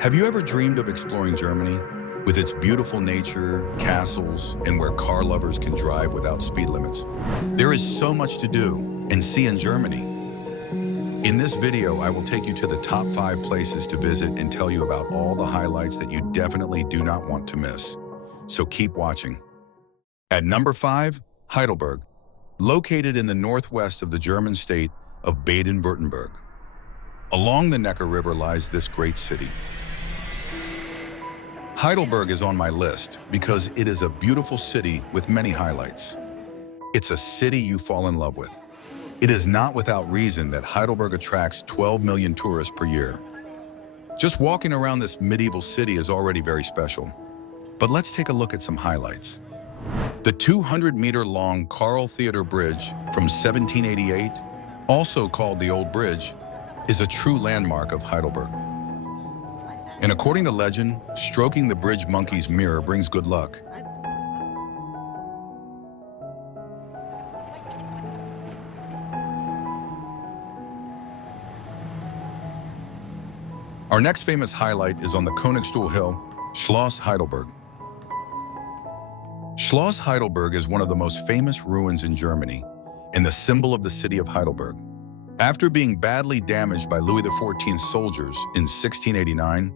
Have you ever dreamed of exploring Germany? With its beautiful nature, castles, and where car lovers can drive without speed limits. There is so much to do and see in Germany. In this video, I will take you to the top 5 places to visit and tell you about all the highlights that you definitely do not want to miss. So keep watching. At number 5, Heidelberg, located in the northwest of the German state of Baden-Württemberg. Along the Neckar River lies this great city. Heidelberg is on my list because it is a beautiful city with many highlights. It's a city you fall in love with. It is not without reason that Heidelberg attracts 12 million tourists per year. Just walking around this medieval city is already very special. But let's take a look at some highlights. The 200-meter-long Karl Theodor Bridge from 1788, also called the Old Bridge, is a true landmark of Heidelberg. And according to legend, stroking the bridge monkey's mirror brings good luck. Our next famous highlight is on the Königstuhl Hill, Schloss Heidelberg. Schloss Heidelberg is one of the most famous ruins in Germany and the symbol of the city of Heidelberg. After being badly damaged by Louis XIV's soldiers in 1689,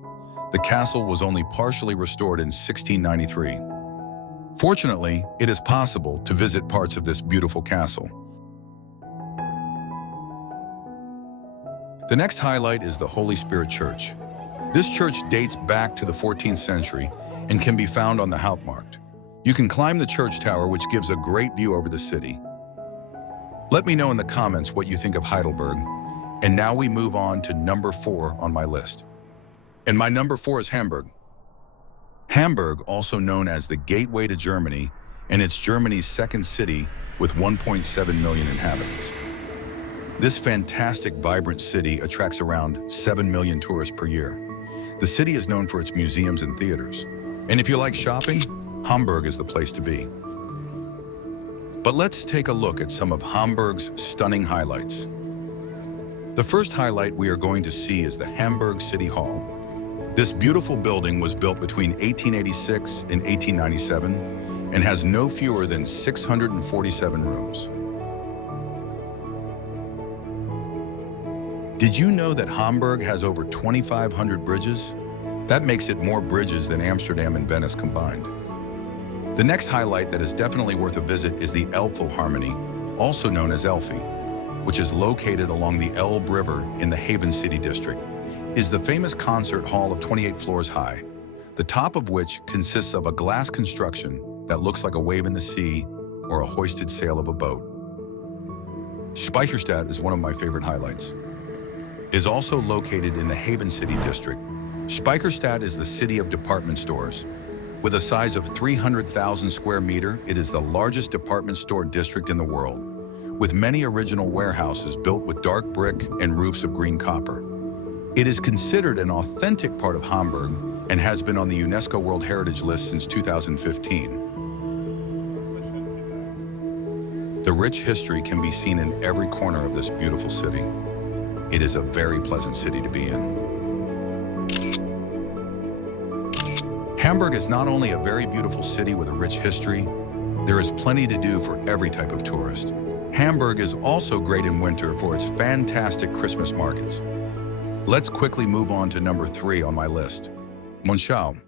the castle was only partially restored in 1693. Fortunately, it is possible to visit parts of this beautiful castle. The next highlight is the Holy Spirit Church. This church dates back to the 14th century and can be found on the Hauptmarkt. You can climb the church tower, which gives a great view over the city. Let me know in the comments what you think of Heidelberg. And now we move on to number 4 on my list. And my number 4 is Hamburg. Hamburg, also known as the Gateway to Germany, and it's Germany's second city with 1.7 million inhabitants. This fantastic, vibrant city attracts around 7 million tourists per year. The city is known for its museums and theaters. And if you like shopping, Hamburg is the place to be. But let's take a look at some of Hamburg's stunning highlights. The first highlight we are going to see is the Hamburg City Hall. This beautiful building was built between 1886 and 1897 and has no fewer than 647 rooms. Did you know that Hamburg has over 2,500 bridges? That makes it more bridges than Amsterdam and Venice combined. The next highlight that is definitely worth a visit is the Elbphilharmonie, also known as Elfi, which is located along the Elbe River in the Haven City district, is the famous concert hall of 28 floors high, the top of which consists of a glass construction that looks like a wave in the sea or a hoisted sail of a boat. Speicherstadt is one of my favorite highlights. It is also located in the Haven City district. Speicherstadt is the city of department stores. With a size of 300,000 square meters, it is the largest department store district in the world, with many original warehouses built with dark brick and roofs of green copper. It is considered an authentic part of Hamburg and has been on the UNESCO World Heritage List since 2015. The rich history can be seen in every corner of this beautiful city. It is a very pleasant city to be in. Hamburg is not only a very beautiful city with a rich history, there is plenty to do for every type of tourist. Hamburg is also great in winter for its fantastic Christmas markets. Let's quickly move on to number 3 on my list, Monschau.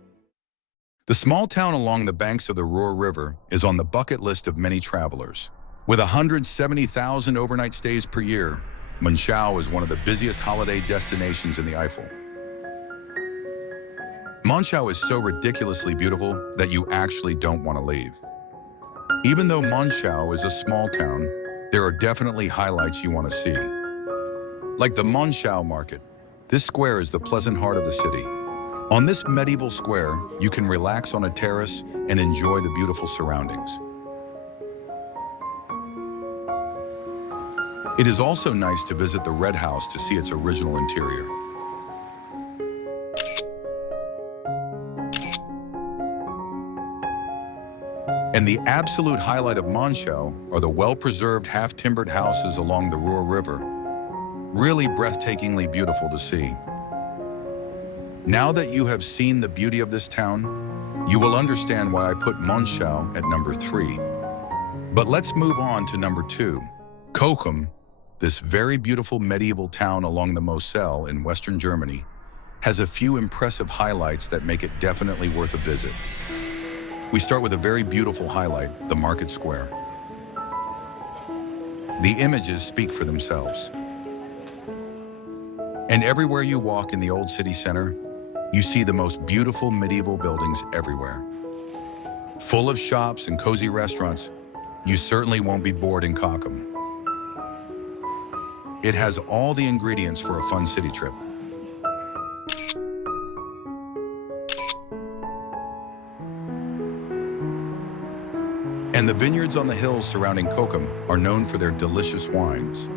The small town along the banks of the Ruhr River is on the bucket list of many travelers. With 170,000 overnight stays per year, Monschau is one of the busiest holiday destinations in the Eifel. Monschau is so ridiculously beautiful that you actually don't want to leave. Even though Monschau is a small town, there are definitely highlights you want to see. Like the Monschau market. This square is the pleasant heart of the city. On this medieval square, you can relax on a terrace and enjoy the beautiful surroundings. It is also nice to visit the Red House to see its original interior. And the absolute highlight of Monschau are the well-preserved half-timbered houses along the Ruhr River. Really breathtakingly beautiful to see. Now that you have seen the beauty of this town, you will understand why I put Monschau at number 3. But let's move on to number 2. Cochem, this very beautiful medieval town along the Moselle in western Germany, has a few impressive highlights that make it definitely worth a visit. We start with a very beautiful highlight, the market square. The images speak for themselves. And everywhere you walk in the old city center, you see the most beautiful medieval buildings everywhere. Full of shops and cozy restaurants, you certainly won't be bored in Cochem. It has all the ingredients for a fun city trip. And the vineyards on the hills surrounding Cochem are known for their delicious wines.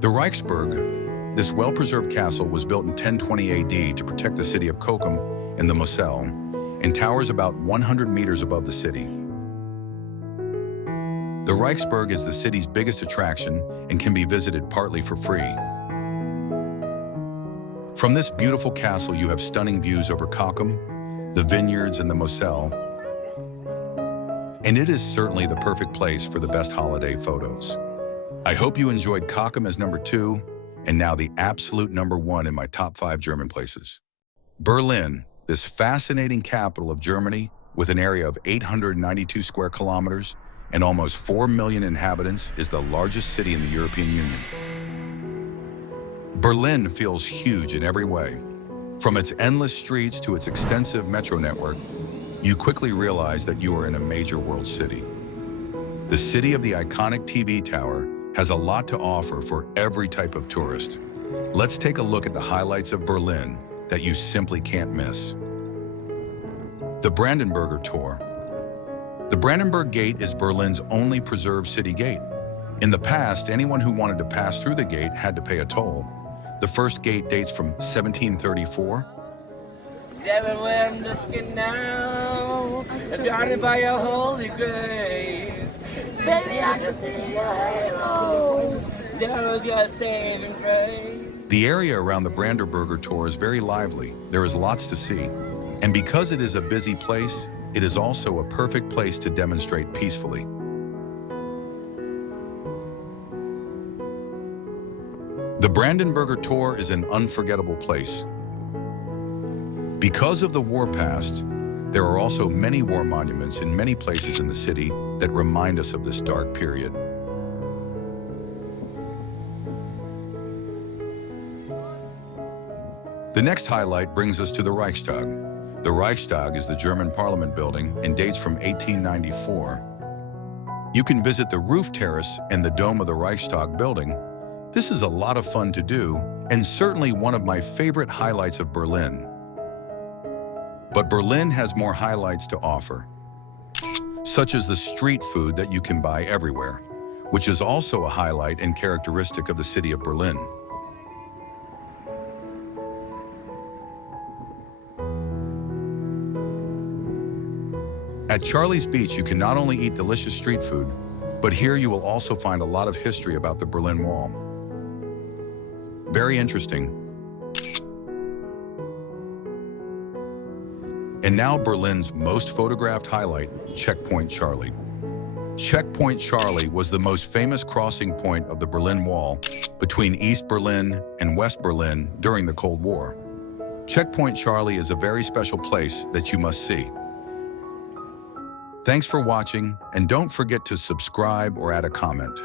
The Reichsburg, this well-preserved castle, was built in 1020 AD to protect the city of Cochem in the Moselle and towers about 100 meters above the city. The Reichsburg is the city's biggest attraction and can be visited partly for free. From this beautiful castle, you have stunning views over Cochem, the vineyards, and the Moselle, and it is certainly the perfect place for the best holiday photos. I hope you enjoyed Cochem as number 2, and now the absolute number 1 in my top 5 German places. Berlin, this fascinating capital of Germany with an area of 892 square kilometers and almost 4 million inhabitants, is the largest city in the European Union. Berlin feels huge in every way. From its endless streets to its extensive metro network, you quickly realize that you are in a major world city. The city of the iconic TV tower has a lot to offer for every type of tourist. Let's take a look at the highlights of Berlin that you simply can't miss. The Brandenburger Tor. The Brandenburg Gate is Berlin's only preserved city gate. In the past, anyone who wanted to pass through the gate had to pay a toll. The first gate dates from 1734. Everywhere I'm looking now, surrounded by your holy grace. Baby, I can see your halo. There is your saving grace. The area around the Brandenburger Tor is very lively. There is lots to see. And because it is a busy place, it is also a perfect place to demonstrate peacefully. The Brandenburger Tor is an unforgettable place. Because of the war past, there are also many war monuments in many places in the city that remind us of this dark period. The next highlight brings us to the Reichstag. The Reichstag is the German parliament building and dates from 1894. You can visit the roof terrace and the dome of the Reichstag building. This is a lot of fun to do and certainly one of my favorite highlights of Berlin. But Berlin has more highlights to offer, such as the street food that you can buy everywhere, which is also a highlight and characteristic of the city of Berlin. At Charlie's Beach, you can not only eat delicious street food, but here you will also find a lot of history about the Berlin Wall. Very interesting. And now Berlin's most photographed highlight, Checkpoint Charlie. Checkpoint Charlie was the most famous crossing point of the Berlin Wall between East Berlin and West Berlin during the Cold War. Checkpoint Charlie is a very special place that you must see. Thanks for watching, and don't forget to subscribe or add a comment.